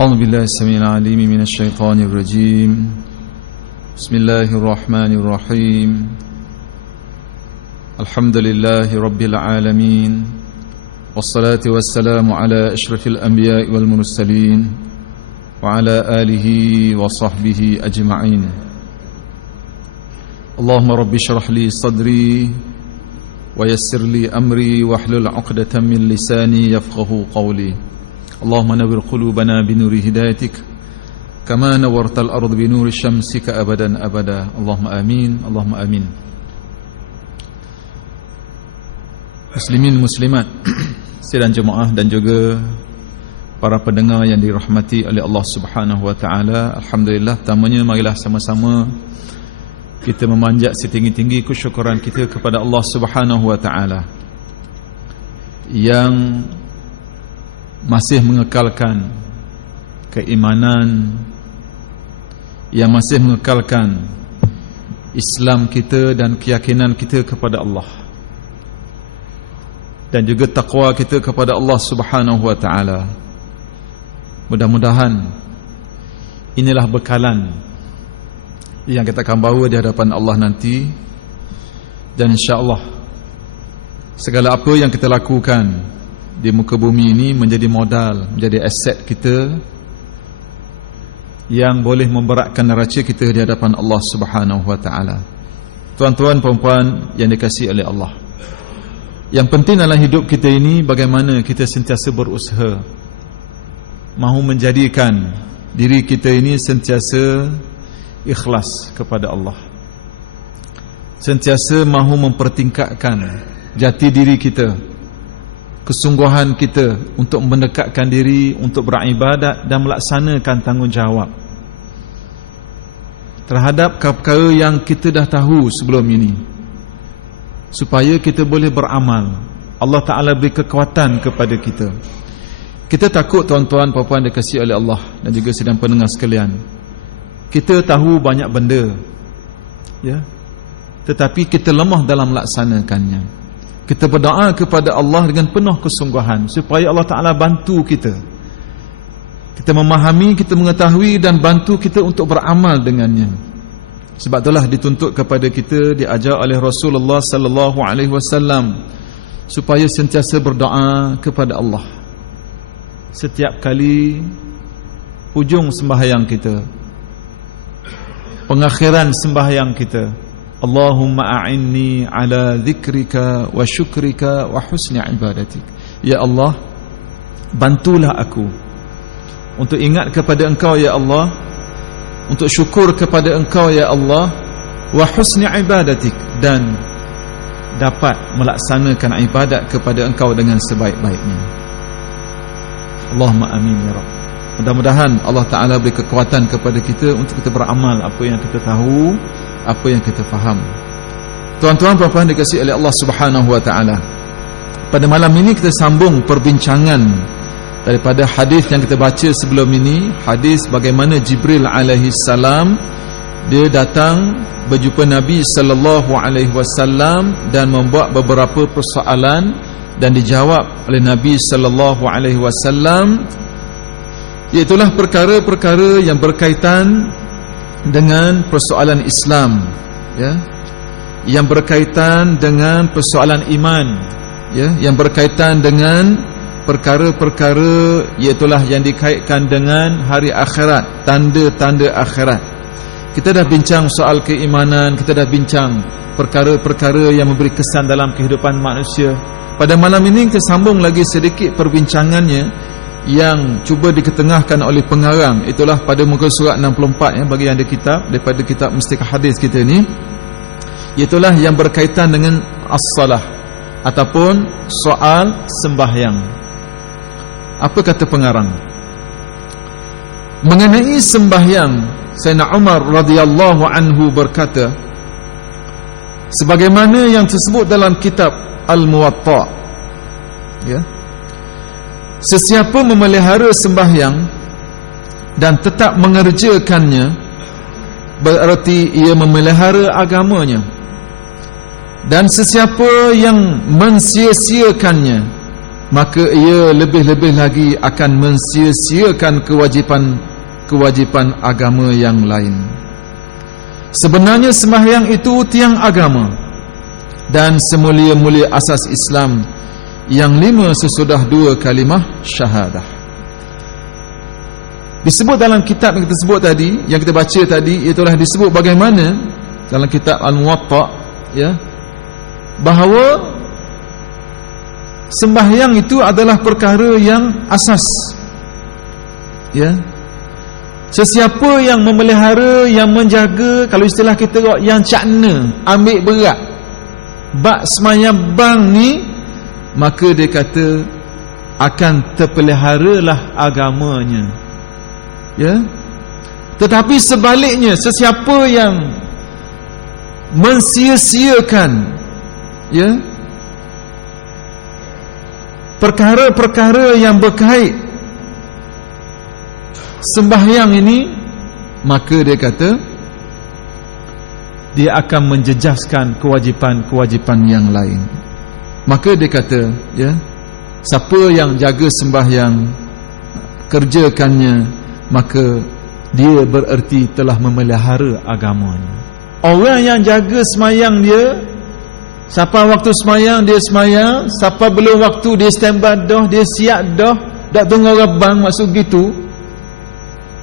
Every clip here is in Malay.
أعوذ بالله السميع العليم من الشيطان الرجيم بسم الله الرحمن الرحيم الحمد لله رب العالمين والصلاة والسلام على أشرف الأنبياء والمرسلين وعلى آله وصحبه أجمعين اللهم رب اشرح لي صدري ويسر لي أمري واحلل عقدة من لساني يفقه قولي اللهم نور قلوبنا بنور هدايتك كما نورت الأرض بنور شمسك أبدا أبدا اللهم آمين اللهم آمين. Muslimin muslimat sidang jemaah dan juga para pendengar yang dirahmati oleh Allah Subhanahu wa taala, alhamdulillah, pertamanya marilah sama-sama kita memanjat setinggi-tinggi kesyukuran kita kepada Allah Subhanahu wa taala yang masih mengekalkan keimanan, yang masih mengekalkan Islam kita dan keyakinan kita kepada Allah, dan juga taqwa kita kepada Allah Subhanahu wa taala. Mudah-mudahan inilah bekalan yang kita akan bawa di hadapan Allah nanti, dan insya-Allah segala apa yang kita lakukan di muka bumi ini menjadi modal, menjadi aset kita yang boleh memberatkan neraca kita di hadapan Allah Subhanahu wa taala. Tuan-tuan puan-puan yang dikasihi oleh Allah, yang penting dalam hidup kita ini bagaimana kita sentiasa berusaha mahu menjadikan diri kita ini sentiasa ikhlas kepada Allah, sentiasa mahu mempertingkatkan jati diri kita, kesungguhan kita untuk mendekatkan diri untuk beribadat dan melaksanakan tanggungjawab terhadap perkara yang kita dah tahu sebelum ini, supaya kita boleh beramal. Allah Ta'ala beri kekuatan kepada kita. Kita takut tuan-tuan puan-puan dikasihi oleh Allah dan juga sedang pendengar sekalian, kita tahu banyak benda, ya, tetapi kita lemah dalam melaksanakannya. Kita berdoa kepada Allah dengan penuh kesungguhan supaya Allah Ta'ala bantu kita, kita memahami, kita mengetahui dan bantu kita untuk beramal dengannya. Sebab itulah dituntut kepada kita, diajar oleh Rasulullah sallallahu alaihi wasallam supaya sentiasa berdoa kepada Allah setiap kali hujung sembahyang kita, pengakhiran sembahyang kita. Allahumma a'inni ala dzikrika wa syukrika wa husni ibadatik. Ya Allah, bantulah aku untuk ingat kepada Engkau ya Allah, untuk syukur kepada Engkau ya Allah, wa husni ibadatik, dan dapat melaksanakan ibadat kepada Engkau dengan sebaik-baiknya. Allahumma amin ya Rabb. Mudah-mudahan Allah Ta'ala beri kekuatan kepada kita untuk kita beramal apa yang kita tahu, apa yang kita faham. Tuan-tuan puan-puan dikasihi oleh Allah Subhanahu wa taala, pada malam ini kita sambung perbincangan daripada hadis yang kita baca sebelum ini, hadis bagaimana Jibril alaihi salam dia datang berjumpa Nabi sallallahu alaihi wasallam dan membuat beberapa persoalan dan dijawab oleh Nabi sallallahu alaihi wasallam, iaitulah perkara-perkara yang berkaitan dengan persoalan Islam, ya, yang berkaitan dengan persoalan iman, ya, yang berkaitan dengan perkara-perkara iaitulah yang dikaitkan dengan hari akhirat, tanda-tanda akhirat. Kita dah bincang soal keimanan, kita dah bincang perkara-perkara yang memberi kesan dalam kehidupan manusia. Pada malam ini kita sambung lagi sedikit perbincangannya yang cuba diketengahkan oleh pengarang, itulah pada muka surat 64, ya, bagi yang ada kitab, daripada kitab Mustikah Hadis kita ni, iaitulah yang berkaitan dengan as-salah ataupun soal sembahyang. Apa kata pengarang mengenai sembahyang? Sayyidina Umar radhiyallahu anhu berkata, sebagaimana yang tersebut dalam kitab Al-Muwatta, ya, sesiapa memelihara sembahyang dan tetap mengerjakannya, berarti ia memelihara agamanya. Dan sesiapa yang mensia-siakannya maka ia lebih-lebih lagi akan mensia-siakan kewajipan agama yang lain. Sebenarnya sembahyang itu tiang agama dan semulia-mulia asas Islam yang 5 sesudah 2 kalimah syahadah. Disebut dalam kitab yang kita sebut tadi, yang kita baca tadi, itulah disebut bagaimana dalam kitab Al-Muwatta, ya, bahawa sembahyang itu adalah perkara yang asas, ya. Sesiapa yang memelihara, yang menjaga, kalau istilah kita yang cakna, ambil berat bab sembahyang bang ni, maka dia kata akan terpeliharalah agamanya, ya. Tetapi sebaliknya, sesiapa yang mensia-siakan, ya, perkara-perkara yang berkait sembahyang ini, maka dia kata dia akan menjejaskan kewajipan-kewajipan yang lain. Maka dia kata, ya, siapa yang jaga sembahyang, kerjakannya, maka dia bererti telah memelihara agamanya. Orang yang jaga sembahyang dia, siapa waktu sembahyang dia sembahyang, siapa belum waktu dia standby dah, dia siap dah, tak tunggu orang bang masuk gitu,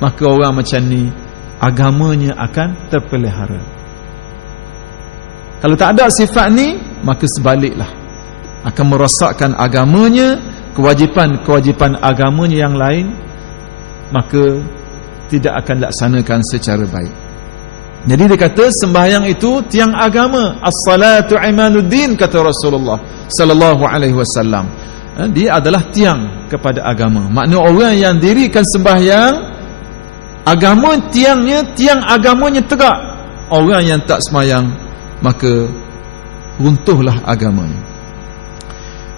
maka orang macam ni agamanya akan terpelihara. Kalau tak ada sifat ni, maka sebaliklah, akan merosakkan agamanya, kewajipan-kewajipan agamanya yang lain, maka tidak akan laksanakan secara baik. Jadi dia kata sembahyang itu tiang agama. As-salatu imaduddin, kata Rasulullah sallallahu alaihi wasallam. Dia adalah tiang kepada agama. Makna orang yang dirikan sembahyang, agama tiangnya, tiang agamanya tegak. Orang yang tak sembahyang, maka runtuhlah agamanya.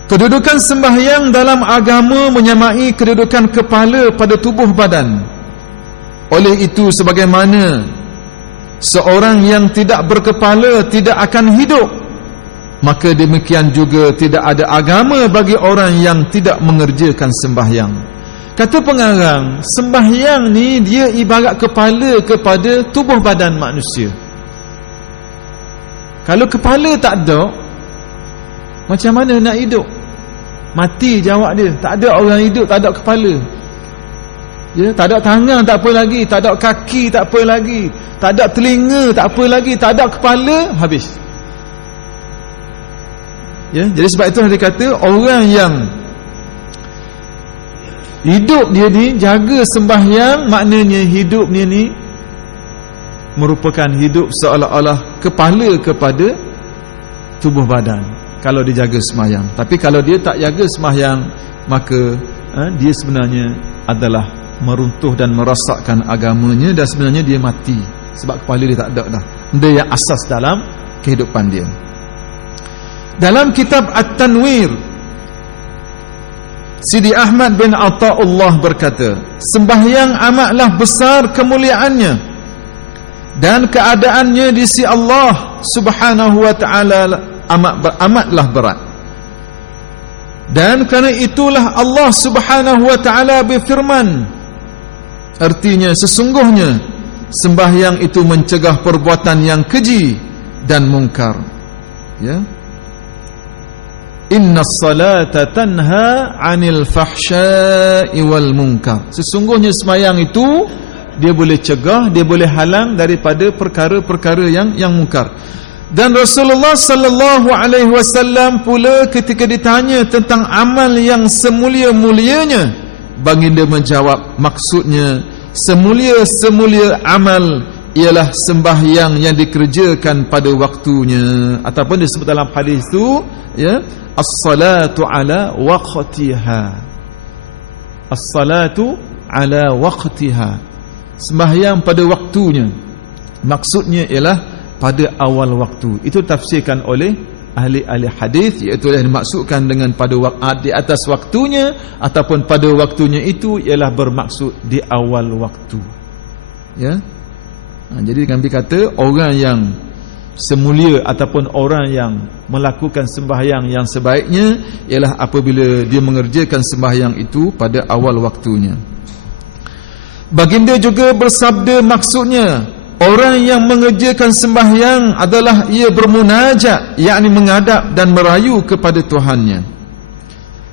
Kedudukan sembahyang dalam agama menyamai kedudukan kepala pada tubuh badan. Oleh itu, sebagaimana seorang yang tidak berkepala tidak akan hidup, maka demikian juga tidak ada agama bagi orang yang tidak mengerjakan sembahyang. Kata pengarang, sembahyang ni dia ibarat kepala kepada tubuh badan manusia. Kalau kepala tak ada, macam mana nak hidup? Mati jawab dia. Tak ada orang hidup tak ada kepala, ya. Tak ada tangan tak apa lagi, tak ada kaki tak apa lagi, tak ada telinga tak apa lagi, tak ada kepala, habis, ya. Jadi sebab itu dia kata orang yang hidup dia ni jaga sembahyang, maknanya hidup dia ni merupakan hidup seolah-olah kepala kepada tubuh badan kalau dia jaga sembahyang. Tapi kalau dia tak jaga sembahyang, maka dia sebenarnya adalah meruntuh dan merosakkan agamanya, dan sebenarnya dia mati sebab kepala dia tak ada dah. Dia yang asas dalam kehidupan dia. Dalam kitab At-Tanwir, Sidi Ahmad bin Ata'ullah berkata, sembahyang amatlah besar kemuliaannya dan keadaannya di sisi Allah Subhanahu wa ta'ala amatlah berat. Dan kerana itulah Allah Subhanahu wa ta'ala berfirman, artinya sesungguhnya sembahyang itu mencegah perbuatan yang keji dan mungkar, ya. Innas salata tanha 'anil fahsya'i wal munkar. Sesungguhnya sembahyang itu dia boleh cegah, dia boleh halang daripada perkara-perkara yang mungkar. Dan Rasulullah sallallahu alaihi wasallam pula ketika ditanya tentang amal yang semulia-mulianya, baginda menjawab, maksudnya semulia-semulia amal ialah sembahyang yang dikerjakan pada waktunya, ataupun disebut dalam hadis itu, ya, as-salatu ala waqtiha. As-salatu ala waqtiha, sembahyang pada waktunya, maksudnya ialah pada awal waktu. Itu tafsirkan oleh ahli-ahli hadis, iaitu yang dimaksudkan dengan pada di atas waktunya ataupun pada waktunya itu ialah bermaksud di awal waktu, ya. Jadi Nabi kata orang yang semulia ataupun orang yang melakukan sembahyang yang sebaiknya ialah apabila dia mengerjakan sembahyang itu pada awal waktunya. Baginda juga bersabda, maksudnya orang yang mengerjakan sembahyang adalah ia bermunajat, yakni menghadap dan merayu kepada Tuhannya.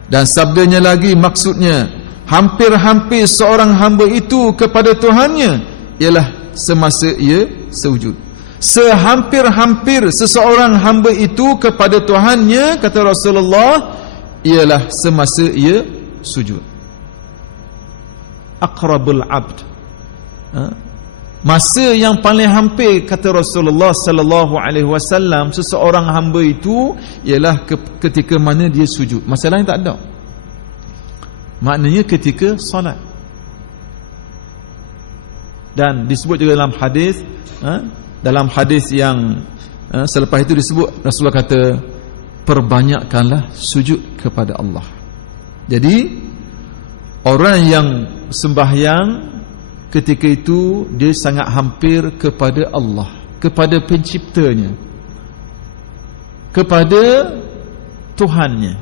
Dan sabdanya lagi, maksudnya hampir-hampir seorang hamba itu kepada Tuhannya ialah semasa ia sujud. Sehampir-hampir seseorang hamba itu kepada Tuhannya, kata Rasulullah, ialah semasa ia sujud. Aqrabul abd, masa yang paling hampir, kata Rasulullah sallallahu alaihi wasallam, seseorang hamba itu ialah ketika mana dia sujud. Masa lain tak ada. Maknanya ketika solat. Dan disebut juga dalam hadis, dalam hadis yang selepas itu disebut, Rasulullah kata, perbanyakkanlah sujud kepada Allah. Jadi orang yang sembahyang ketika itu dia sangat hampir kepada Allah, kepada penciptanya, kepada Tuhannya.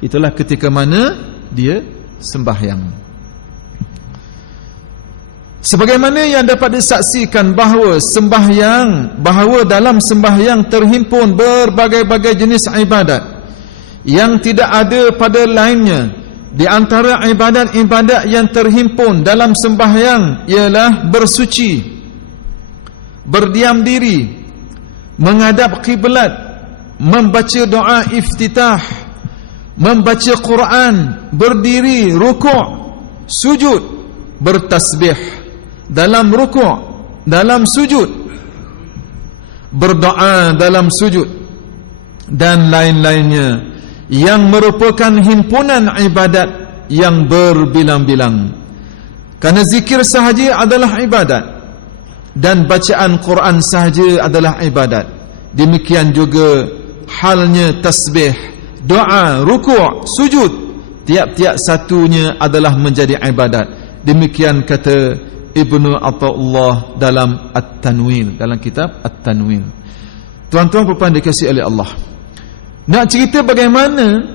Itulah ketika mana dia sembahyang. Sebagaimana yang dapat disaksikan bahawa dalam sembahyang terhimpun berbagai-bagai jenis ibadat yang tidak ada pada lainnya. Di antara ibadat-ibadat yang terhimpun dalam sembahyang ialah bersuci, berdiam diri, menghadap kiblat, membaca doa iftitah, membaca Quran, berdiri, rukuk, sujud, bertasbih dalam rukuk, dalam sujud, berdoa dalam sujud, dan lain-lainnya yang merupakan himpunan ibadat yang berbilang-bilang. Kerana zikir sahaja adalah ibadat dan bacaan Quran sahaja adalah ibadat. Demikian juga halnya tasbih, doa, rukuk, sujud, tiap-tiap satunya adalah menjadi ibadat. Demikian kata Ibnu Athaullah dalam At-Tanwir, dalam kitab At-Tanwir. Tuan-tuan puan dikasihi oleh Allah, nak cerita bagaimana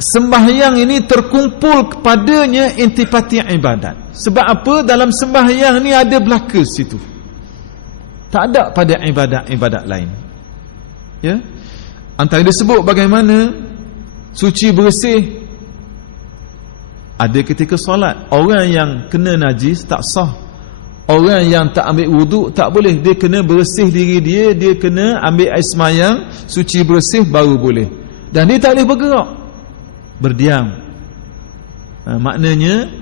sembahyang ini terkumpul kepadanya intipati ibadat. Sebab apa? Dalam sembahyang ni ada belaka situ, tak ada pada ibadat-ibadat lain. Ya, antara disebut bagaimana suci bersih. Ada ketika solat, orang yang kena najis tak sah. Orang yang tak ambil wuduk tak boleh. Dia kena bersih diri dia, dia kena ambil air semayang, suci bersih baru boleh. Dan dia tak boleh bergerak, berdiam. Maknanya,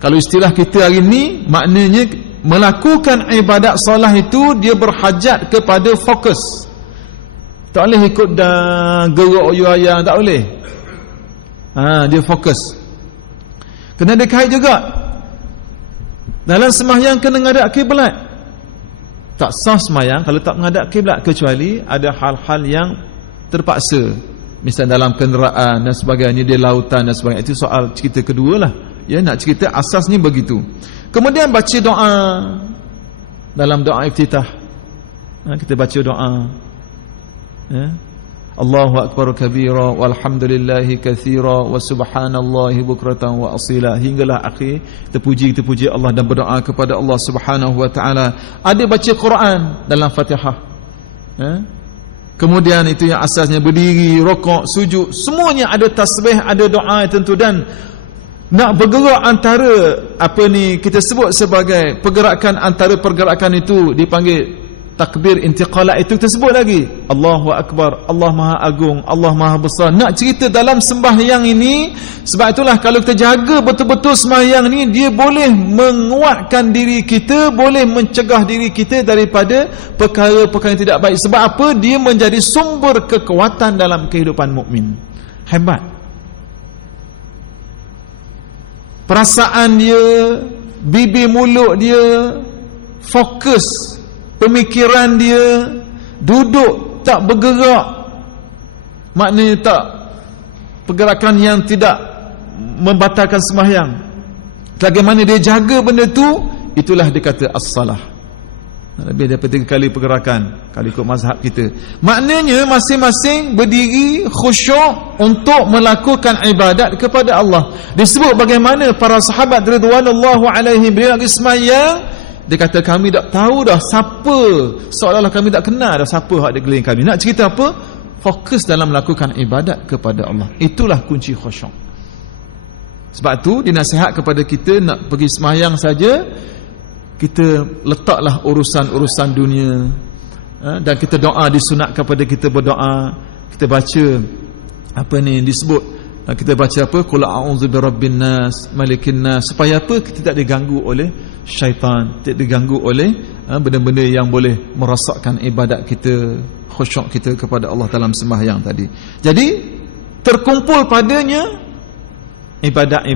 kalau istilah kita hari ni, maknanya melakukan ibadat solat itu dia berhajat kepada fokus. Tak boleh ikut dah gerak oyo ayang, tak boleh. Dia fokus. Kena ada kait juga. Dalam sembahyang kena menghadap kiblat. Tak sah sembahyang kalau tak menghadap kiblat, kecuali ada hal-hal yang terpaksa. Misal dalam kenderaan dan sebagainya, di lautan dan sebagainya. Itu soal cerita kedua lah. Ya, nak cerita asasnya begitu. Kemudian baca doa. Dalam doa iftitah, kita baca doa. Ya. Allahu akbar kabira walhamdulillahi katsira wa subhanallahi bukratan wa asila, hinggalah akhir terpuji Allah dan berdoa kepada Allah Subhanahu wa taala. Ada baca Quran dalam Fatihah. Kemudian itu yang asasnya berdiri, rukuk, sujud, semuanya ada tasbih, ada doa tentu. Dan nak bergerak antara kita sebut sebagai pergerakan, antara pergerakan itu dipanggil takbir intiqalat. Itu tersebut lagi Allahu Akbar, Allah Maha Agung, Allah Maha Besar. Nak cerita dalam sembahyang ini, sebab itulah kalau kita jaga betul-betul sembahyang ni, dia boleh menguatkan diri kita, boleh mencegah diri kita daripada perkara-perkara yang tidak baik. Sebab apa? Dia menjadi sumber kekuatan dalam kehidupan mukmin. Hebat. Perasaan dia, bibir mulut dia fokus, pemikiran dia duduk tak bergerak, maknanya tak pergerakan yang tidak membatalkan sembahyang. Bagaimana dia jaga benda tu, itulah dia kata as-salah. Lebih daripada 3 kali pergerakan kalau ikut mazhab kita. Maknanya masing-masing berdiri khusyuk untuk melakukan ibadat kepada Allah. Disebut bagaimana para sahabat radhiyallahu alaihim bila lagi sembahyang, dia kata kami tak tahu dah siapa, seolah-olah kami tak kenal dah siapa hak di keliling kami. Nak cerita apa? Fokus dalam melakukan ibadat kepada Allah. Itulah kunci khusyuk. Sebab tu dinasihat kepada kita nak pergi sembahyang saja, kita letaklah urusan-urusan dunia, dan kita doa, disunat kepada kita berdoa. Kita baca apa ni disebut, kita baca apa, qul a'udzu birabbin nas malikin nas, supaya apa, kita tak diganggu oleh syaitan, tak diganggu oleh benda-benda yang boleh merosakkan ibadat kita, khusyuk kita kepada Allah dalam sembahyang tadi. Jadi terkumpul padanya ibadat,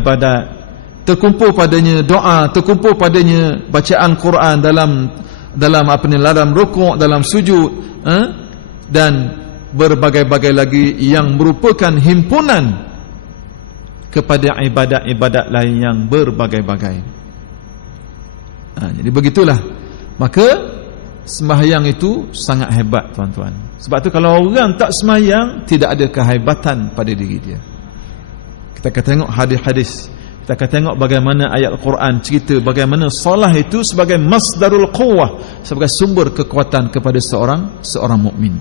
terkumpul padanya doa, terkumpul padanya bacaan Quran dalam apa ni, dalam rukuk, dalam sujud, dan berbagai-bagai lagi yang merupakan himpunan kepada ibadat-ibadat lain yang berbagai-bagai. Jadi begitulah. Maka sembahyang itu sangat hebat, tuan-tuan. Sebab tu kalau orang tak sembahyang, tidak ada kehebatan pada diri dia. Kita akan tengok hadis-hadis, kita akan tengok bagaimana ayat Al-Quran cerita bagaimana solat itu sebagai masdarul quwwah, sebagai sumber kekuatan kepada seorang mukmin.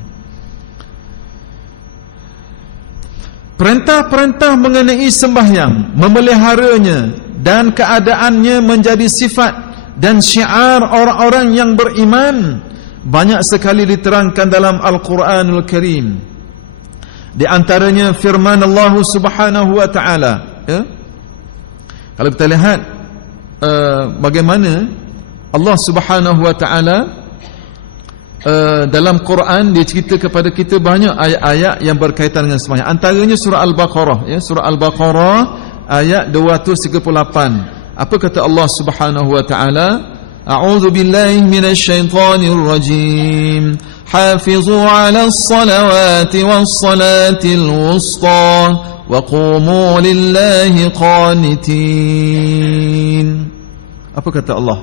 Perintah-perintah mengenai sembahyang, memeliharanya dan keadaannya menjadi sifat dan syiar orang-orang yang beriman banyak sekali diterangkan dalam Al-Quranul Karim. Di antaranya firman Allah Subhanahu wa taala, ya. Kalau kita lihat bagaimana Allah Subhanahu wa taala dalam Quran, dia cerita kepada kita banyak ayat-ayat yang berkaitan dengan sembahyang. Antaranya surah Al-Baqarah, ya, surah Al-Baqarah ayat 238. Apa kata Allah Subhanahu wa taala? A'udzu billahi minasy syaithanir rajim. Hafizu 'alas salawati was salatil wusta wa qumu lillahi qanitin. Apa kata Allah?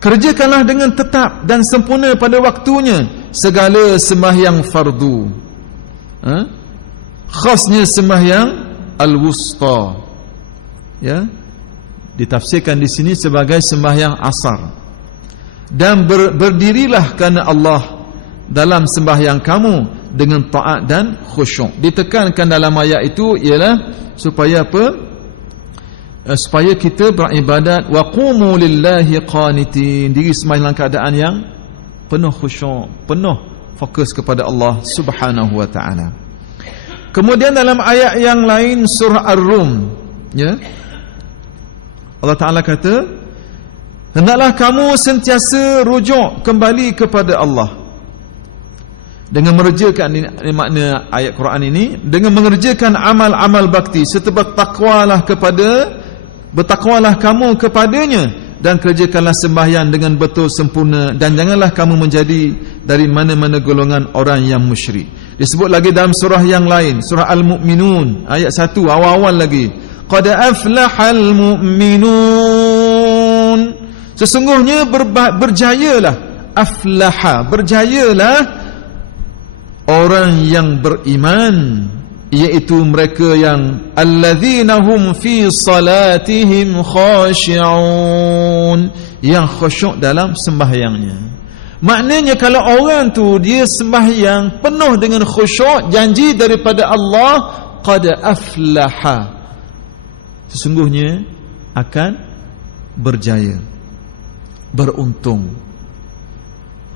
Kerjakanlah dengan tetap dan sempurna pada waktunya segala sembahyang fardu. Khasnya sembahyang al-wusta. Ya. Ditafsirkan di sini sebagai sembahyang asar. Dan berdirilah kerana Allah dalam sembahyang kamu dengan taat dan khusyuk. Ditekankan dalam ayat itu ialah supaya apa? Supaya kita beribadat, wa qumu lillahi qanitin, diri sembahyang dalam keadaan yang penuh khusyuk, penuh fokus kepada Allah Subhanahu wa taala. Kemudian dalam ayat yang lain surah Ar-Rum, ya, Allah Taala kata, hendaklah kamu sentiasa rujuk kembali kepada Allah dengan mengerjakan, ini makna ayat Quran ini, dengan mengerjakan amal-amal bakti serta bertakwalah kamu kepadanya dan kerjakanlah sembahyang dengan betul sempurna, dan janganlah kamu menjadi dari mana-mana golongan orang yang musyrik. Disebut lagi dalam surah yang lain, surah Al-Mu'minun ayat 1 awal-awal lagi, qad aflahal mu'minun, sesungguhnya berjayalah, aflaha, berjayalah orang yang beriman, iaitu mereka yang alladzina hum fi salatihim khashi'un, yang khusyuk dalam sembahyangnya. Maknanya kalau orang tu dia sembahyang penuh dengan khusyuk, janji daripada Allah, qad aflaha, sesungguhnya akan berjaya, beruntung,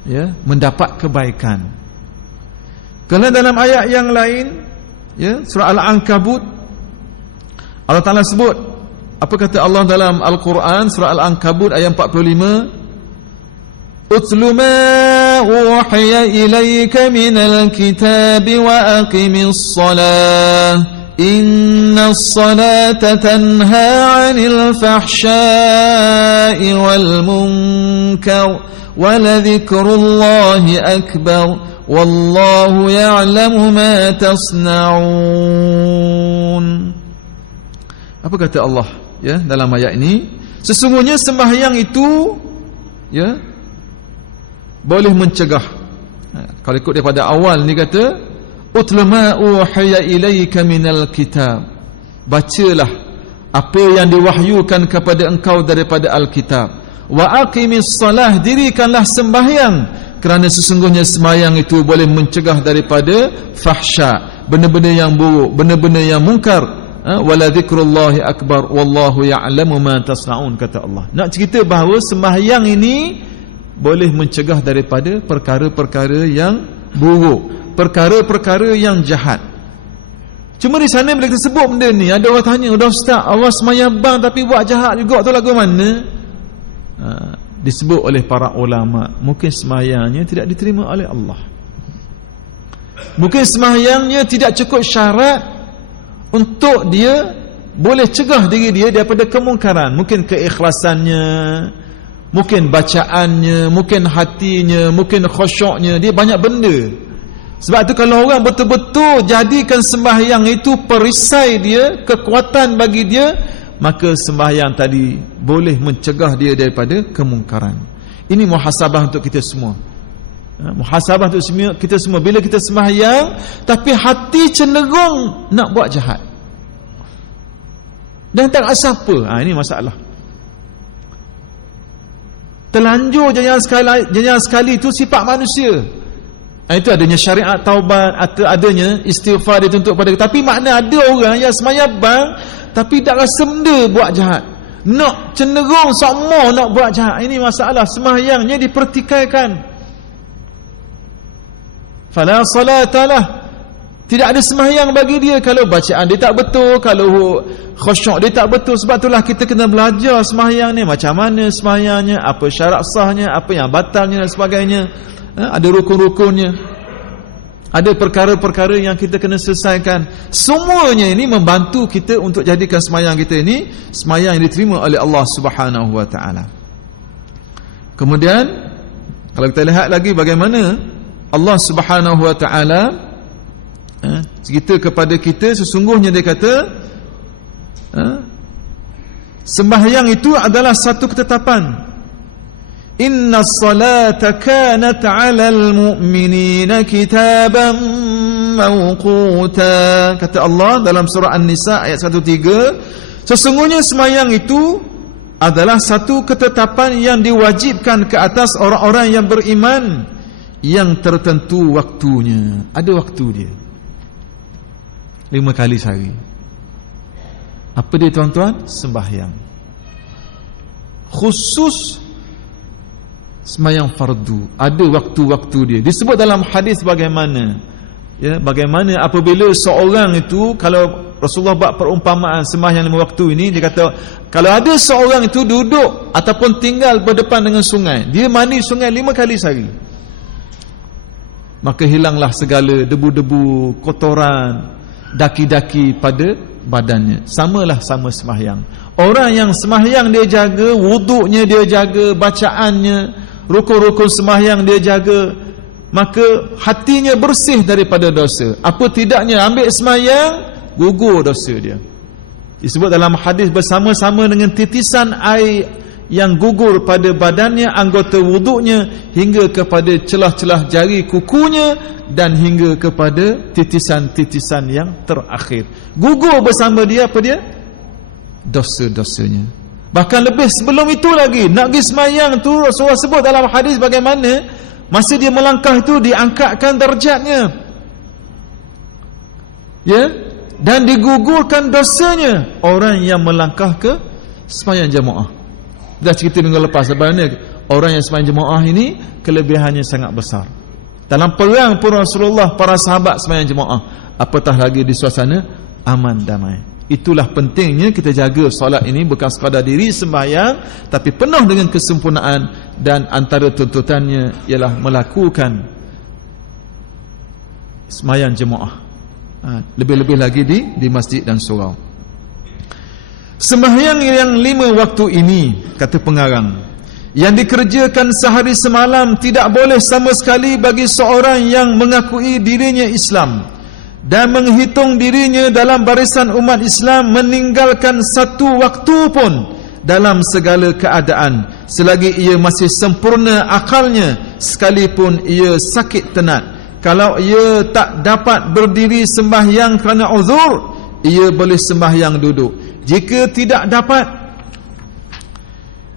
ya, mendapat kebaikan. Kerana dalam ayat yang lain, ya, surah Al-Ankabut, Allah Ta'ala sebut, apa kata Allah dalam Al-Quran, surah Al-Ankabut ayat 45, utlu ma uhiya ilayka minal kitabi wa aqimis salah, inna salata tanha 'anil fahsya'i wal munkar wa ladhikrullahi akbar wallahu ya'lamu ma tasna'un. Apa kata Allah, ya, dalam ayat ini? Sesungguhnya sembahyang itu, ya, boleh mencegah. Kalau ikut daripada awal ni kata utlu ma uhiya ilaika minal kitab, bacalah apa yang diwahyukan kepada engkau daripada Alkitab. Wa aqimis salah, dirikanlah sembahyang, kerana sesungguhnya sembahyang itu boleh mencegah daripada fahsya, benda-benda yang buruk, benda-benda yang mungkar. Wala dzikrullahi akbar wallahu ya'lamu ma tasnaun, kata Allah. Nak cerita bahawa sembahyang ini boleh mencegah daripada perkara-perkara yang buruk, perkara-perkara yang jahat. Cuma di sana bila kita sebut benda ni, ada orang tanya, "Dah ustaz, awak sembahyang bang tapi buat jahat juga, tu lagu mana?" Disebut oleh para ulama, mungkin sembahyangnya tidak diterima oleh Allah. Mungkin sembahyangnya tidak cukup syarat untuk dia boleh cegah diri dia daripada kemungkaran. Mungkin keikhlasannya, mungkin bacaannya, mungkin hatinya, mungkin khusyuknya, dia banyak benda. Sebab tu kalau orang betul-betul jadikan sembahyang itu perisai dia, kekuatan bagi dia, maka sembahyang tadi boleh mencegah dia daripada kemungkaran. Ini muhasabah untuk kita semua. Muhasabah untuk kita semua. Bila kita sembahyang tapi hati cenderung nak buat jahat dan tak rasa apa, ini masalah. Terlanjur jangan sekali itu sifat manusia. Itu adanya syariat taubat, atau adanya istighfar dituntut pada kita. Tapi makna ada orang yang sembahyang bang tapi tak rasa benda buat jahat, nak cenderung sama nak buat jahat. Ini masalah. Sembahyangnya dipertikaikan. Fala salatalah, tidak ada sembahyang bagi dia kalau bacaan dia tak betul, kalau khusyuk dia tak betul. Sebab itulah kita kena belajar sembahyang ni, macam mana sembahyangnya, apa syarat sahnya, apa yang batalnya dan sebagainya. Ada rukun-rukunnya, ada perkara-perkara yang kita kena selesaikan. Semuanya ini membantu kita untuk jadikan sembahyang kita ini sembahyang yang diterima oleh Allah Subhanahu wa taala. Kemudian kalau kita lihat lagi bagaimana Allah Subhanahu wa taala cerita kepada kita, sesungguhnya dia kata sembahyang itu adalah satu ketetapan. Inna salata kanat 'alal mu'minina kitaban mawquta, kata Allah dalam surah An-Nisa ayat 103, sesungguhnya sembahyang itu adalah satu ketetapan yang diwajibkan ke atas orang-orang yang beriman, yang tertentu waktunya. Ada waktu dia, 5 kali sehari. Apa dia tuan-tuan? Sembahyang khusus, sembahyang fardu, ada waktu-waktu dia. Disebut dalam hadis bagaimana bagaimana apabila seorang itu, kalau Rasulullah buat perumpamaan sembahyang 5 waktu ini, dia kata kalau ada seorang itu duduk ataupun tinggal berdepan dengan sungai, dia mandi sungai 5 kali sehari, maka hilanglah segala debu-debu, kotoran, daki-daki pada badannya. Sama sembahyang. Orang yang sembahyang dia jaga, wuduknya dia jaga, bacaannya, rukun-rukun sembahyang dia jaga, maka hatinya bersih daripada dosa. Apa tidaknya ambil sembahyang, gugur dosa dia. Disebut dalam hadis bersama-sama dengan titisan air yang gugur pada badannya, anggota wuduknya, hingga kepada celah-celah jari kukunya, dan hingga kepada titisan-titisan yang terakhir. Gugur bersama dia apa dia? Dosa-dosanya. Bahkan lebih sebelum itu lagi, nak pergi sembahyang tu Rasulullah sebut dalam hadis bagaimana masa dia melangkah itu diangkatkan darjatnya, dan digugurkan dosanya orang yang melangkah ke sembahyang jemaah. Dah cerita minggu lepas bagaimana orang yang sembahyang jemaah ini kelebihannya sangat besar. Dalam perang pun Rasulullah, para sahabat sembahyang jemaah, apatah lagi di suasana aman damai. Itulah pentingnya kita jaga solat ini, bukan sekadar diri sembahyang, tapi penuh dengan kesempurnaan, dan antara tuntutannya ialah melakukan sembahyang jemaah, lebih-lebih lagi di masjid dan surau. Sembahyang yang 5 waktu ini, kata pengarang, yang dikerjakan sehari semalam tidak boleh sama sekali bagi seorang yang mengakui dirinya Islam dan menghitung dirinya dalam barisan umat Islam meninggalkan satu waktu pun dalam segala keadaan, selagi ia masih sempurna akalnya, sekalipun ia sakit tenat. Kalau ia tak dapat berdiri sembahyang kerana uzur, ia boleh sembahyang duduk. Jika tidak dapat,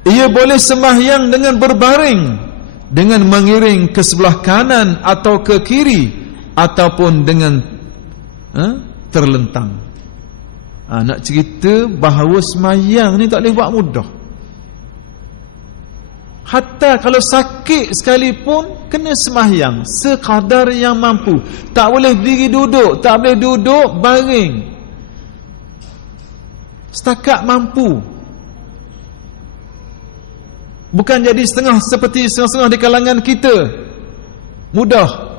ia boleh sembahyang dengan berbaring, dengan mengiring ke sebelah kanan atau ke kiri, ataupun dengan terlentang. Nak cerita bahawa sembahyang ni tak boleh buat mudah. Hatta kalau sakit sekalipun kena sembahyang sekadar yang mampu. Tak boleh berdiri duduk, tak boleh duduk baring, setakat mampu. Bukan jadi seperti setengah-setengah di kalangan kita, mudah.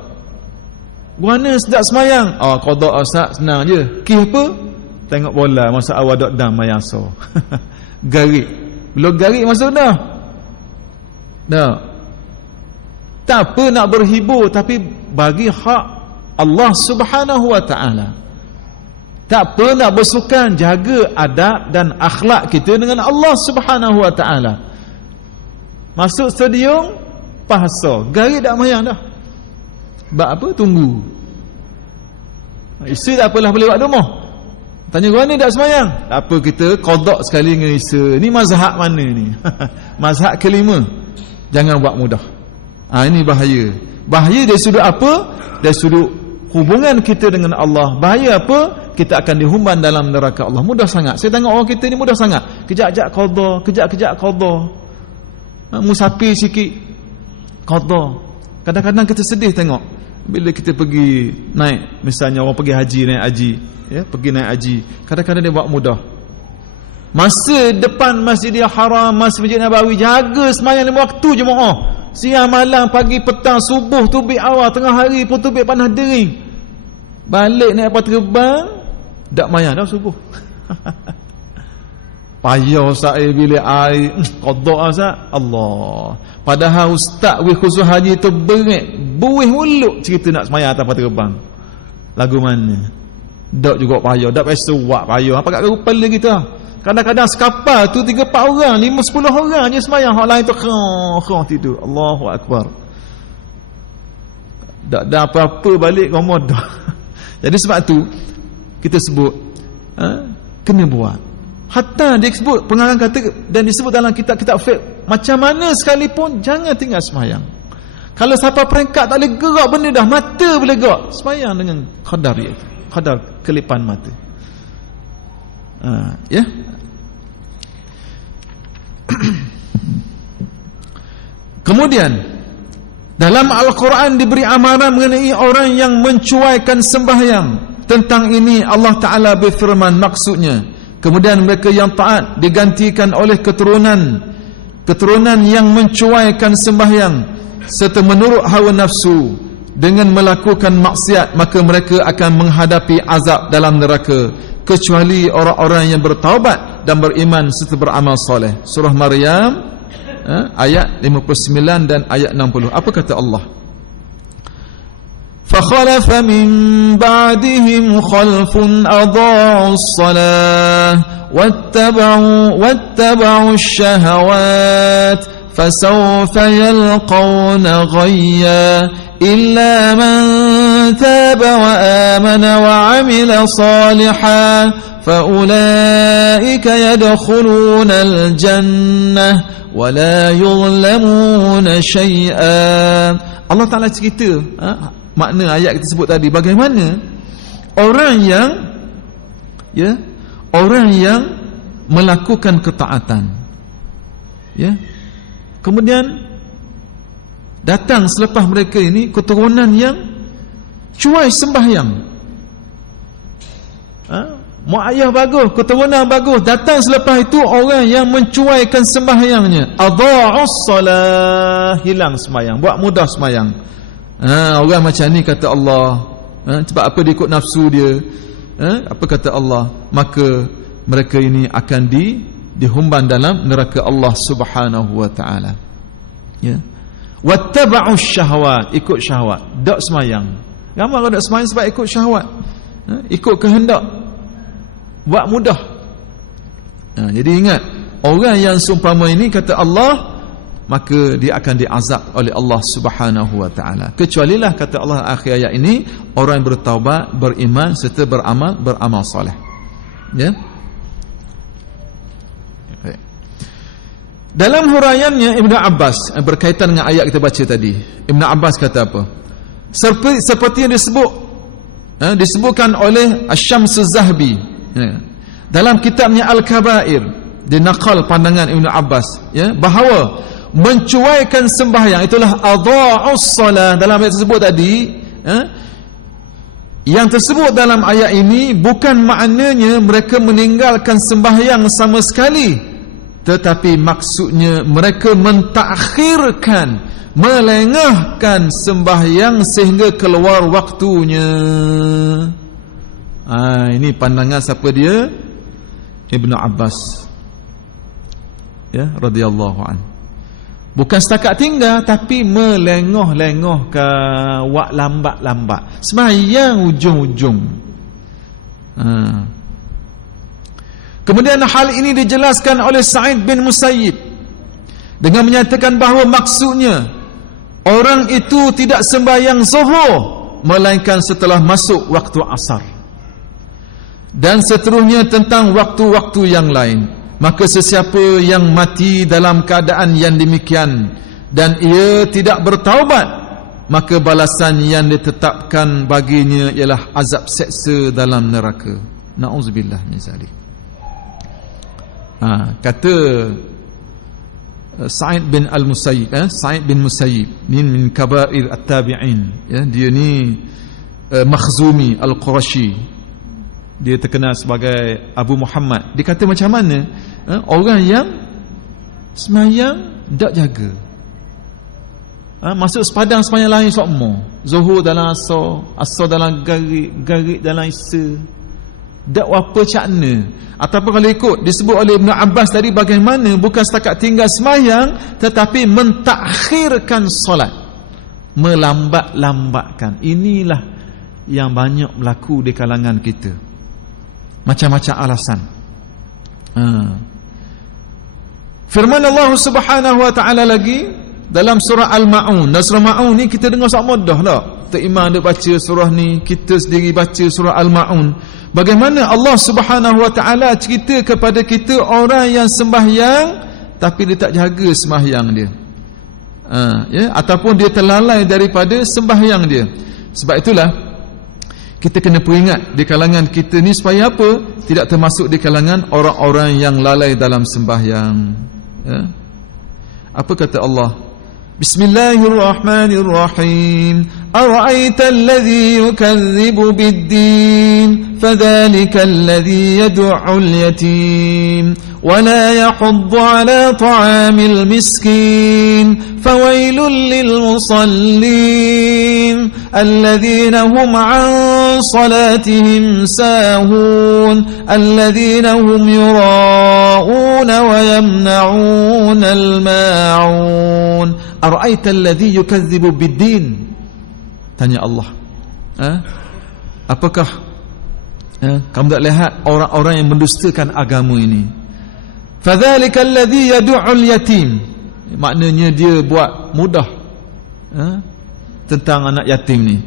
Mana sedap sembahyang? Qada Ustaz, senang je. Apa? Tengok bola, masa awal dok dam mayang so. Garik. Belum garik masuk dah. Tak apa nak berhibur, tapi bagi hak Allah Subhanahu wa taala. Tak apa nak bersukan, jaga adab dan akhlak kita dengan Allah Subhanahu wa taala. Masuk stadium, pasal garik dak mayang dah. Sebab apa? Tunggu. Isteri tak apalah, boleh buat rumah. Tanya gua ni tak sembahyang. Tak apa, kita qada sekali dengan isteri. Ni mazhab mana ni? Mazhab kelima. Jangan buat mudah. Ini bahaya. Bahaya dari sudut apa? Dari sudut hubungan kita dengan Allah. Bahaya apa? Kita akan dihumban dalam neraka Allah. Mudah sangat. Saya tengok orang kita ni mudah sangat. Kejap-kejap qada, kejap-kejap qada. Musafir sikit qada. Kadang-kadang kita sedih tengok bila kita pergi naik, misalnya orang pergi haji, naik haji, pergi naik haji, kadang-kadang dia buat mudah. Masa depan Masjidil Haram, Masjid Nabawi, jaga sembahyang 5 waktu jemaah. Siang malam, pagi petang, subuh tubik awal, tengah hari pun tubik panas dering. Balik naik kapal terbang, dak mayang dah subuh. Payah Ustaz bila air qada Ustaz. Allah. Padahal Ustaz weh khusus haji tu buih mulut cerita nak sembahyang atas kapal terbang. Lagu mana? Dak juga payah, dak payah suak payah. Apa kat kepala kita? Kadang-kadang sekapal tu 3-4 orang, 5-10 orang je sembahyang, hak lain tu khong tidur. Allahu akbar. Tak ada apa-apa balik rumah dah. Jadi sebab tu kita sebut kena buat. Hatta dia sebut, pengarang kata, dan disebut dalam kitab-kitab fiqh, macam mana sekalipun jangan tinggal sembahyang. Kalau sampai peringkat tak boleh gerak benda dah, mata boleh gerak, sembahyang dengan qadar iaitu, qadar kelipan mata. Kemudian dalam Al-Quran diberi amaran mengenai orang yang mencuaikan sembahyang. Tentang ini Allah Ta'ala berfirman, maksudnya kemudian mereka yang taat digantikan oleh keturunan yang mencuaikan sembahyang serta menurut hawa nafsu dengan melakukan maksiat, maka mereka akan menghadapi azab dalam neraka, kecuali orang-orang yang bertaubat dan beriman serta beramal soleh. Surah Maryam ayat 59 dan ayat 60. Apa kata Allah? فَخَلَفَ مِنْ بَعْدِهِمْ خَلْفٌ أَضَاعُوا الصَّلَاةَ وَاتَّبَعُوا الشَّهَوَاتِ فَسَوْفَ يَلْقَوْنَ غَيًّا إِلَّا مَنْ تَابَ وَآمَنَ وَعَمِلَ صَالِحًا فَأُولَئِكَ يَدْخُلُونَ الْجَنَّةَ وَلَا يُظْلَمُونَ شَيْئًا. Allah Ta'ala cerita makna ayat kita sebut tadi, bagaimana orang yang melakukan ketaatan, kemudian datang selepas mereka ini keturunan yang cuai sembahyang. Mak ayah bagus, keturunan bagus, datang selepas itu orang yang mencuaikan sembahyangnya. Adha'us salah, hilang sembahyang, buat mudah sembahyang. Orang macam ni kata Allah, sebab apa dia ikut nafsu dia, apa kata Allah, maka mereka ini akan dihumban dalam neraka Allah Subhanahu wa taala. Wattaba'u syahwat, ikut syahwat, dak semayang. Ramai orang dak semayang sebab ikut syahwat, ikut kehendak, buat mudah. Jadi ingat, orang yang seumpama ini kata Allah maka dia akan diazab oleh Allah Subhanahu wa taala. Kecualilah kata Allah akhir ayat ini, orang yang bertaubat, beriman serta beramal soleh. Ya. Dalam huraiannya Ibnu Abbas berkaitan dengan ayat kita baca tadi, Ibnu Abbas kata apa? Seperti yang disebutkan oleh Asy-Syams Az-Zahabi dalam kitabnya Al-Kabair, dinaqal pandangan Ibnu Abbas, ya, bahawa mencuaikan sembahyang itulah adha'us salah dalam ayat tersebut tadi, yang tersebut dalam ayat ini bukan maknanya mereka meninggalkan sembahyang sama sekali, tetapi maksudnya mereka mentakhirkan, melengahkan sembahyang sehingga keluar waktunya. Ini pandangan siapa dia? Ibnu Abbas, ya, radhiyallahu anhu. Bukan setakat tinggal, tapi melengah-lengahkan, wak lambat-lambat sembahyang ujung-ujung. Kemudian hal ini dijelaskan oleh Sa'id bin Musayyib dengan menyatakan bahawa maksudnya orang itu tidak sembahyang zuhur melainkan setelah masuk waktu asar, dan seterusnya tentang waktu-waktu yang lain. Maka sesiapa yang mati dalam keadaan yang demikian dan ia tidak bertaubat, maka balasan yang ditetapkan baginya ialah azab seksa dalam neraka. Na'udzubillah min zalik. Kata Sa'id bin Al-Musayyib, Sa'id bin Musayyib min kabair at-tabi'in, ya, dia ni Makhzumi Al-Qurashi, dia terkenal sebagai Abu Muhammad. Dia kata macam mana orang yang semayang tak jaga, masuk sepadang semayang lain semua, zuhur dalam asar dalam garik dalam isya, tak apa cakna. Ataupun kalau ikut disebut oleh Ibnu Abbas tadi, bagaimana bukan setakat tinggal semayang tetapi mentakhirkan solat, melambat-lambatkan. Inilah yang banyak berlaku di kalangan kita, macam-macam alasan. Firman Allah Subhanahu wa taala lagi dalam surah Al-Ma'un. Dan surah Ma'un ni kita dengar sangat mudah tak? Tok Imam dia baca surah ni, kita sendiri baca surah Al-Ma'un. Bagaimana Allah Subhanahu wa taala cerita kepada kita orang yang sembahyang tapi dia tak jaga sembahyang dia, ya, ataupun dia terlalai daripada sembahyang dia. Sebab itulah kita kena peringat di kalangan kita ni supaya apa? Tidak termasuk di kalangan orang-orang yang lalai dalam sembahyang, ya. Apa kata Allah? Bismillahirrahmanirrahim. Ara'aita alladhi yukazzibu bid-din fadhalika alladhi yad'u al-yatim wa la yahuddu 'ala ta'amil miskin fawailul lil musallin alladhina hum 'an salatihim sahun alladhina hum yura'una wa yamna'una al-ma'un. Ara'aita alladhi yukazzibu bid-din, tanya Allah, apakah kamu tak lihat orang-orang yang mendustakan agama ini? Fadzalika alladhi yad'ul yatim, maknanya dia buat mudah tentang anak yatim ni.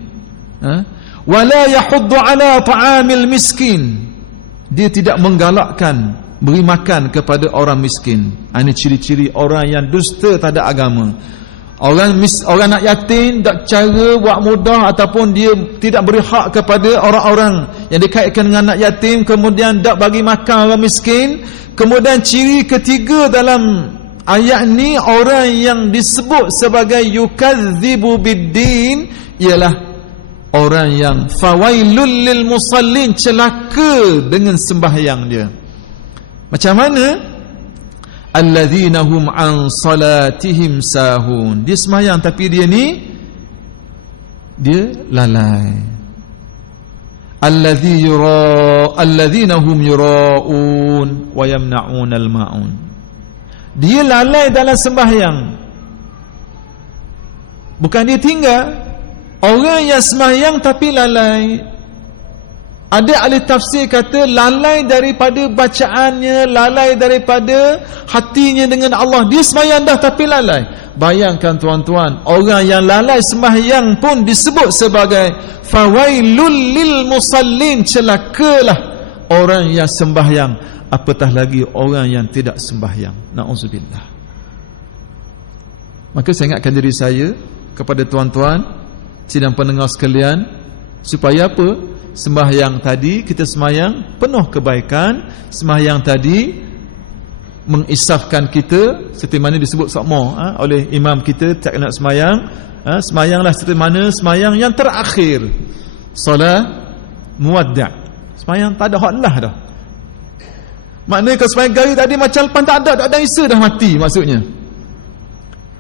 Wala yahuddu ala ta'amil miskin, dia tidak menggalakkan beri makan kepada orang miskin. Ini ciri-ciri orang yang dusta terhadap agama. Orang anak yatim tak cara buat mudah, ataupun dia tidak beri hak kepada orang-orang yang dikaitkan dengan anak yatim, kemudian tak bagi makan orang miskin. Kemudian ciri ketiga dalam ayat ni, orang yang disebut sebagai yukadzibu biddin, ialah orang yang fawailul lil musallin, celaka dengan sembahyang dia. Macam mana? Alladzina hum an salatihim sahun, dia sembahyang tapi dia lalai. Alladzina hum yura'un wa yamna'un al-ma'un, dia lalai dalam sembahyang, bukan dia tinggal. Orang yang sembahyang tapi lalai, Ada ahli tafsir kata lalai daripada bacaannya, lalai daripada hatinya dengan Allah. Dia sembahyang dah tapi lalai. Bayangkan tuan-tuan, orang yang lalai sembahyang pun disebut sebagai fawailul lil musallin, celakalah orang yang sembahyang, apatah lagi orang yang tidak sembahyang. Na'udzubillah. Maka saya ingatkan diri saya kepada tuan-tuan sidang pendengar sekalian, supaya apa? Sembahyang tadi kita sembahyang penuh kebaikan. Sembahyang tadi mengisafkan kita seperti mana disebut sakma oleh imam kita tak nak sembahyang. Sembahyanglah seperti mana sembahyang yang terakhir, solat muwadda'. Sembahyang tak ada hak lah dah. Maknanya kalau sembahyang gaya tadi macam lepas tak ada isa dah mati maksudnya.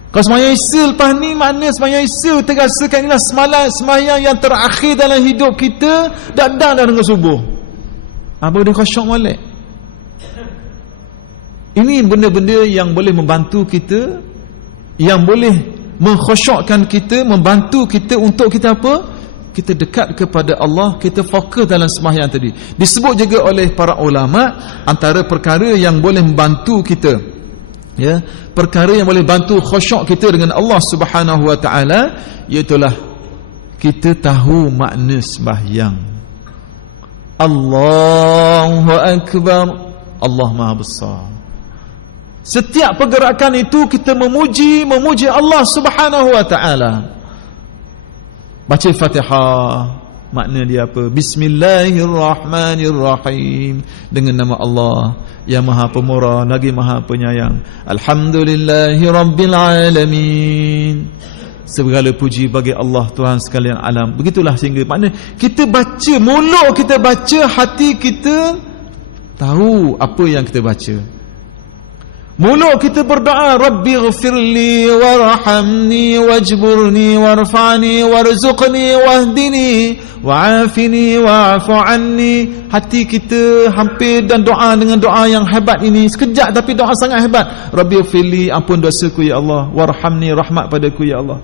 Kalau sembahyang isa lepas ni, maknanya sembahyang isa terasakan inilah sembahyang yang terakhir dalam hidup kita, dah dengan subuh. Apa dia khusyuk molek. Ini benda-benda yang boleh membantu kita, yang boleh mengkhusyukkan kita, membantu kita untuk kita apa? Kita dekat kepada Allah, kita fokus dalam sembahyang tadi. Disebut juga oleh para ulama, antara perkara yang boleh membantu kita, ya, perkara yang boleh bantu khusyuk kita dengan Allah Subhanahu wa taala, iaitulah kita tahu makna sembahyang. Allahu akbar, Allah Maha Besar. Setiap pergerakan itu kita memuji Allah Subhanahu wa taala. Baca Fatihah, makna dia apa? Bismillahirrahmanirrahim, dengan nama Allah yang Maha Pemurah lagi Maha Penyayang. Alhamdulillahi Rabbil Alamin. Segala puji bagi Allah Tuhan sekalian alam. Begitulah sehingga makna kita baca, mulut kita baca, hati kita tahu apa yang kita baca. Mulut kita berdoa, Rabbighfirli warhamni wajburni warfa'ni warzuqni wahdini wa'afini wa'afu anni. Hati kita hampir dan doa dengan doa yang hebat ini. Sekejap tapi doa sangat hebat. Rabbighfirli, ampun dosaku ya Allah. Warhamni, rahmat padaku ya Allah.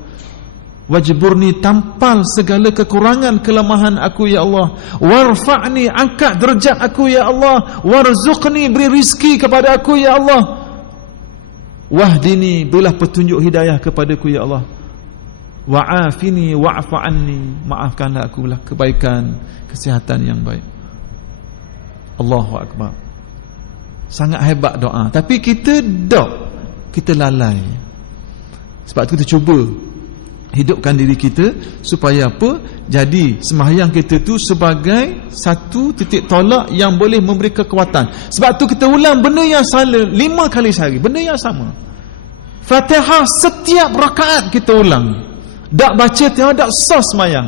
Wajburni, tampal segala kekurangan kelemahan aku ya Allah. Warfa'ni, angkat derajat aku ya Allah. Warzuqni, beri rizki kepada aku ya Allah. Wahdini, berilah petunjuk hidayah kepadaku ya Allah. Wa'afini wa'fu anni, maafkanlah aku lah, kebaikan, kesihatan yang baik. Allahu akbar. Sangat hebat doa, tapi kita kita lalai. Sebab tu kita cuba hidupkan diri kita supaya apa? Jadi sembahyang kita tu sebagai satu titik tolak yang boleh memberi kekuatan. Sebab tu kita ulang benda yang salah 5 kali sehari, benda yang sama. Fatihah setiap rakaat kita ulang. Tak baca tak sah sembahyang.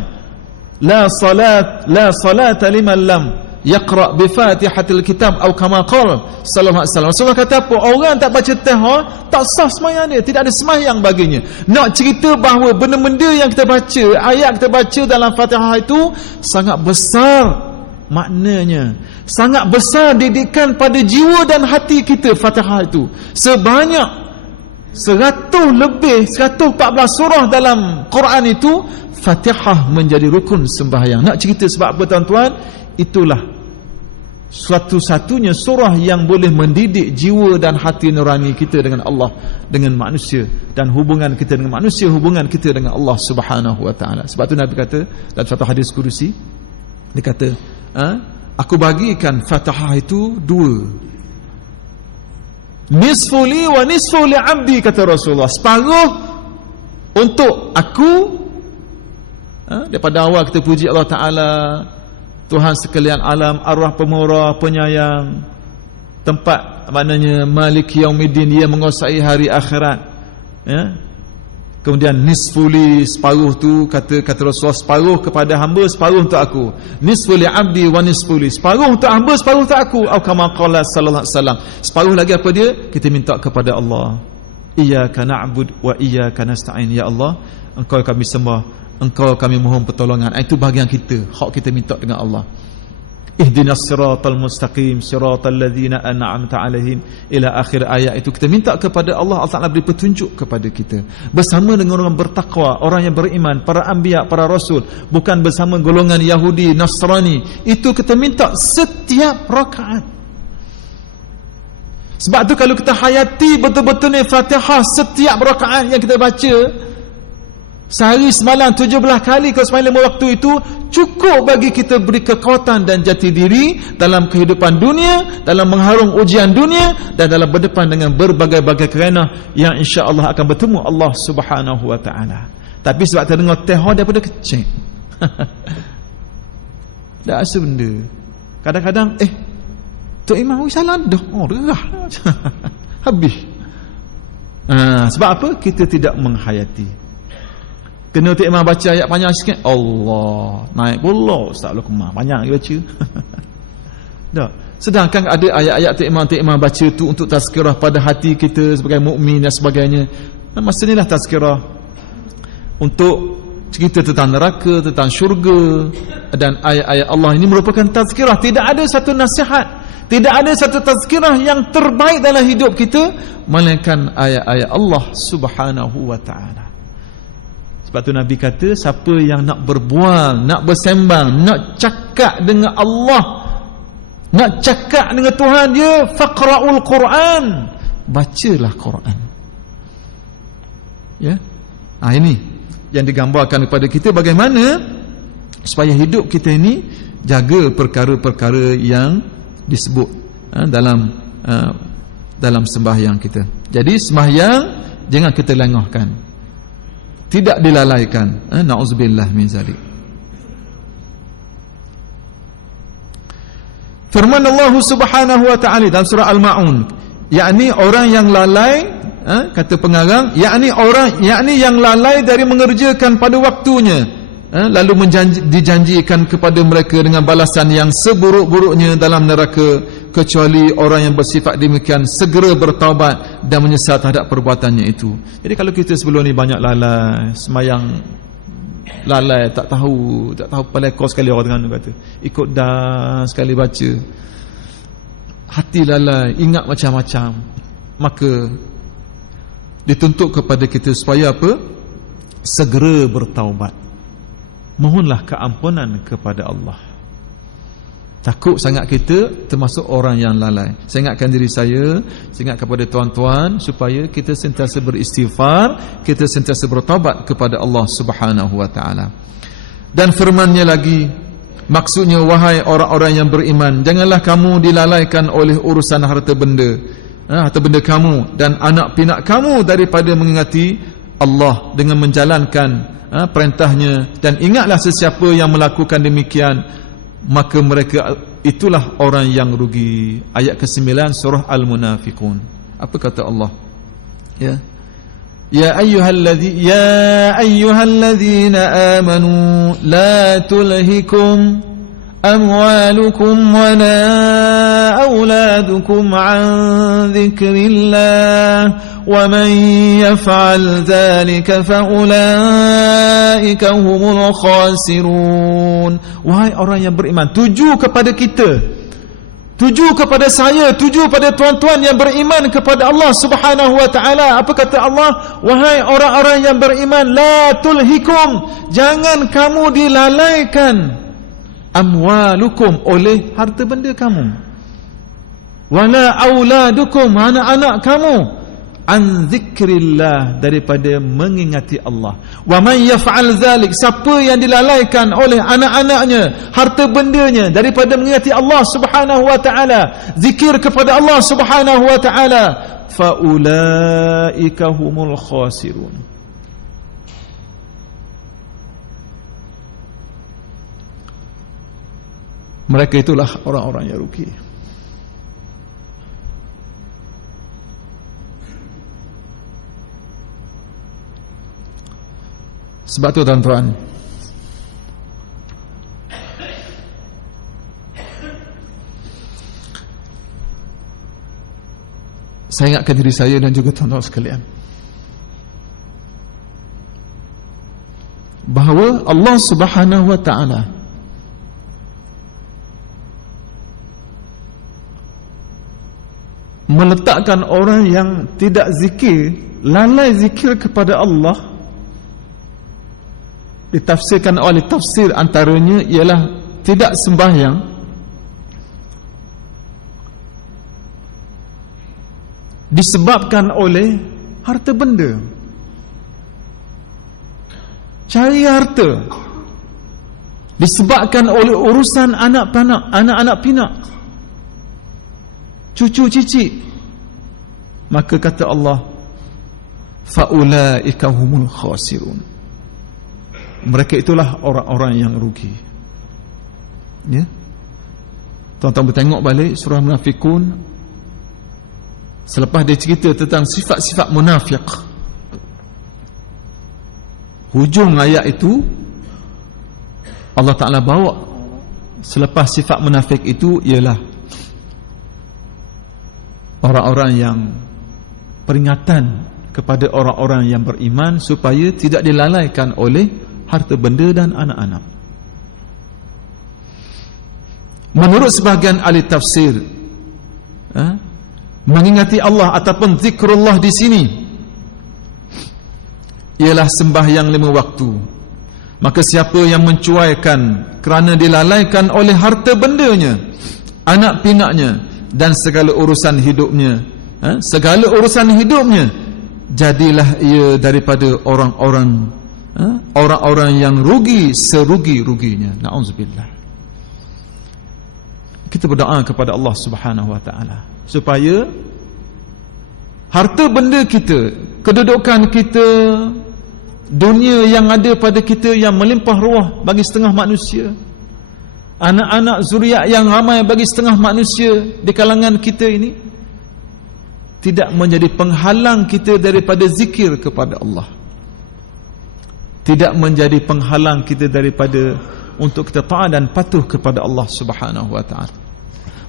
La salata liman lam yaqra bi Fatihatil kitab atau kama qala sallallahu alaihi wasallam. Rasulullah kata apa? Orang tak baca Fatihah tak sah sembahyang dia, tidak ada sembahyang baginya. Nak cerita bahawa benda-benda yang kita baca, ayat kita baca dalam Fatihah itu sangat besar maknanya, sangat besar didikan pada jiwa dan hati kita. Fatihah itu sebanyak 114 surah dalam Quran itu, Fatihah menjadi rukun sembahyang. Nak cerita sebab apa tuan-tuan? Itulah satu-satunya surah yang boleh mendidik jiwa dan hati nurani kita dengan Allah, dengan manusia, dan hubungan kita dengan manusia, hubungan kita dengan Allah Subhanahu wa taala. Sebab tu Nabi kata dalam satu hadis kudusi, dia kata, aku bagikan Fatihah itu 2, nisfu li wa nisfu li abdi, kata Rasulullah. Separuh untuk aku, daripada awal kita puji Allah Ta'ala, Tuhan sekalian alam, arwah pemurah, penyayang, tempat maknanya Maliki Yaumiddin, dia menguasai hari akhirat, ya. Kemudian nisfuli, separuh tu kata Rasulullah, separuh kepada hamba, separuh untuk aku. Nisfuli abdi wa nisfuli, separuh untuk hamba, separuh untuk aku. Atau kama qala sallallahu alaihi wasallam. Separuh lagi apa dia? Kita minta kepada Allah. Iyyaka na'bud wa iyyaka nasta'in. Ya Allah, Engkau kami sembah, Engkau kami mohon pertolongan. Itu bahagian kita, hak kita minta dengan Allah. ihdinas siratal mustaqim siratal ladzina an'amta alaihim ila akhir ayat itu. Kita minta kepada Allah Ta'ala beri petunjuk kepada kita bersama dengan orang bertakwa, orang yang beriman, para anbiya, para rasul, bukan bersama golongan Yahudi, Nasrani. Itu kita minta setiap rakaat. Sebab tu kalau kita hayati betul-betul ni Fatihah setiap rakaat yang kita baca sehari semalam 17 kali kalau semalam waktu itu, cukup bagi kita beri kekuatan dan jati diri dalam kehidupan dunia, dalam mengharung ujian dunia, dan dalam berdepan dengan berbagai-bagai kerenah yang insya-Allah akan bertemu Allah Subhanahu wa taala. Tapi sebab kita dengar tehor daripada kecil. Tak rasa benda. Kadang-kadang Tok Imam salah dah. Derah. Habis. Sebab apa? Kita tidak menghayati. Kena Tok Imam baca ayat panjang sikit, Allah naik pula Ustaz Luqman banyak lagi baca. Tak. Sedangkan ada ayat-ayat Tok Imam baca tu untuk tazkirah pada hati kita sebagai mukmin dan sebagainya. Masa inilah tazkirah untuk cerita tentang neraka, tentang syurga, dan ayat-ayat Allah ini merupakan tazkirah. Tidak ada satu nasihat, tidak ada satu tazkirah yang terbaik dalam hidup kita melainkan ayat-ayat Allah Subhanahu wa taala. Sebab tu Nabi kata, siapa yang nak berbual, nak bersembang, nak cakap dengan Allah, nak cakap dengan Tuhan dia, faqra'ul Quran, bacalah Quran. Ya. Ini yang digambarkan kepada kita bagaimana supaya hidup kita ini jaga perkara-perkara yang disebut dalam sembahyang kita. Jadi sembahyang jangan kita lengahkan, tidak dilalaikan. Na'udzubillah min zalik. Firman Allah Subhanahu wa taala dalam surah Al-Maun, yakni orang yang lalai, kata pengarang, yakni yang lalai dari mengerjakan pada waktunya, lalu dijanjikan kepada mereka dengan balasan yang seburuk-buruknya dalam neraka, kecuali orang yang bersifat demikian segera bertaubat dan menyesal terhadap perbuatannya itu. Jadi kalau kita sebelum ni banyak lalai, semayang lalai, tak tahu pelekor sekali orang tengah kata, ikut dah sekali baca, hati lalai, ingat macam-macam, maka dituntut kepada kita supaya apa? Segera bertaubat. Mohonlah keampunan kepada Allah. Takut sangat kita termasuk orang yang lalai. Saya ingatkan diri saya ingat kepada tuan-tuan supaya kita sentiasa beristighfar, kita sentiasa bertaubat kepada Allah Subhanahu wa taala. Dan firman-Nya lagi, maksudnya wahai orang-orang yang beriman, janganlah kamu dilalaikan oleh urusan harta benda kamu dan anak pinak kamu daripada mengingati Allah dengan menjalankan perintahnya, dan ingatlah sesiapa yang melakukan demikian maka mereka itulah orang yang rugi. Ayat ke-9 surah Al-Munafiqun. Apa kata Allah? Ya ayyuhalladzina amanu la tulhikum amwalukum wa la auladukum an dzikrillah wa man yaf'al dzalika fa ulaika humul khasirun. Wahai orang yang beriman, tuju kepada kita, tuju kepada saya, tuju pada tuan-tuan yang beriman kepada Allah Subhanahu wa taala. Apa kata Allah? Wahai orang-orang yang beriman, la tulhikum, jangan kamu dilalaikan, amwalukum, oleh harta benda kamu, wala auladukum, anak-anak kamu, an zikrillah, daripada mengingati Allah. Wa man yaf'al zalik, siapa yang dilalaikan oleh anak-anaknya, harta bendanya, daripada mengingati Allah Subhanahu wa taala, zikir kepada Allah Subhanahu wa taala, fa ulaika humul khasirun. Mereka itulah orang-orang yang rugi. Sebab tu tuan-tuan, saya ingatkan diri saya dan juga tuan-tuan sekalian bahawa Allah Subhanahu wa taala meletakkan orang yang tidak zikir, lalai zikir kepada Allah, ditafsirkan oleh tafsir antaranya ialah tidak sembahyang, disebabkan oleh harta benda, cari harta, disebabkan oleh urusan anak-anak pinak, cucu cicit. Maka kata Allah, faulaika humul khasirun, mereka itulah orang-orang yang rugi. Ya, tuan-tuan bertengok balik surah Munafikun. Selepas dia cerita tentang sifat-sifat munafik, hujung ayat itu Allah Ta'ala bawa selepas sifat munafik itu ialah orang-orang yang peringatan kepada orang-orang yang beriman supaya tidak dilalaikan oleh harta benda dan anak-anak. Menurut sebahagian ahli tafsir, mengingati Allah ataupun zikrullah di sini ialah sembahyang 5 waktu. Maka siapa yang mencuaikan kerana dilalaikan oleh harta bendanya, anak pinaknya dan segala urusan hidupnya, jadilah ia daripada orang-orang yang rugi serugi-ruginya. Na'udzubillah. Kita berdoa kepada Allah Subhanahu wa taala supaya harta benda kita, kedudukan kita, dunia yang ada pada kita yang melimpah ruah bagi setengah manusia, anak-anak zuriat yang ramai bagi setengah manusia di kalangan kita ini, tidak menjadi penghalang kita daripada zikir kepada Allah, tidak menjadi penghalang kita daripada untuk kita taat dan patuh kepada Allah Subhanahu wa taala.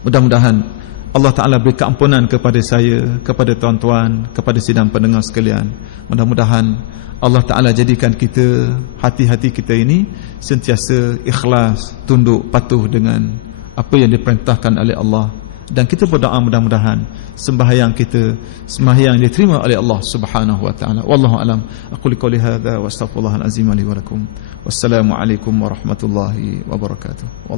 Mudah-mudahan Allah Ta'ala beri keampunan kepada saya, kepada tuan-tuan, kepada sidang pendengar sekalian. Mudah-mudahan Allah Ta'ala jadikan kita, hati-hati kita ini sentiasa ikhlas, tunduk, patuh dengan apa yang diperintahkan oleh Allah. Dan kita berdoa mudah-mudahan sembahyang kita sembahyang diterima oleh Allah Subhanahu wa taala. Wallahu alam. Aqulu qouli hadza wa astaghfirullahal azim li wa lakum. Wassalamu alaikum warahmatullahi wabarakatuh.